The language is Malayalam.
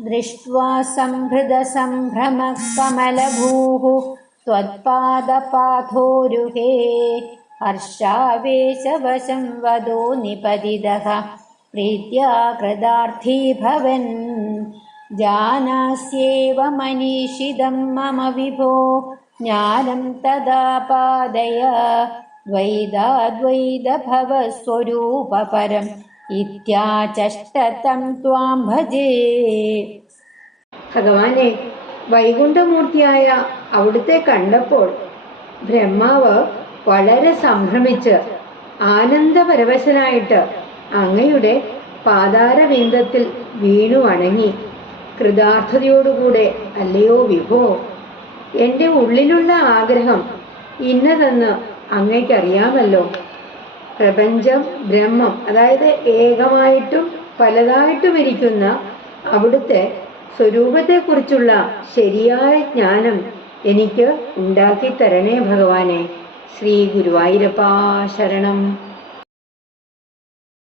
दृष्ट्वा सम्भृतसम्भ्रमः कमलभूः त्वत्पादपाथोरुहे हर्षावेशवशं वदो निपतितः प्रीत्या कृतार्थी भवन्। जानास्येव मनीषितं मम विभो ज्ञानं तदा पादय। द्वैताद्वैतभवस्वरूपपरम् ഇത്യാചഷ്ടതം ത്വാം ഭജേ. ഭഗവാനെ വൈകുണ്ഠമൂർത്തിയായ അവിടുത്തെ കണ്ടപ്പോൾ ബ്രഹ്മാവ് വളരെ സംഭ്രമിച്ച് ആനന്ദപരവശനായിട്ട് അങ്ങയുടെ പാതാരവിന്ദത്തിൽ വീണു വണങ്ങി. കൃതാർത്ഥതയോടുകൂടെ അല്ലയോ വിഭോ എന്റെ ഉള്ളിലുള്ള ആഗ്രഹം ഇന്നതെന്ന് അങ്ങയ്ക്കറിയാമല്ലോ. പ്രപഞ്ചം ബ്രഹ്മം അതായത് ഏകമായിട്ടും പലതായിട്ടും ഇരിക്കുന്ന അവിടുത്തെ സ്വരൂപത്തെക്കുറിച്ചുള്ള ശരിയായ ജ്ഞാനം എനിക്ക് ഉണ്ടാക്കി തരണേ ഭഗവാനെ. ശ്രീ ഗുരുവായൂരപ്പാ ശരണം.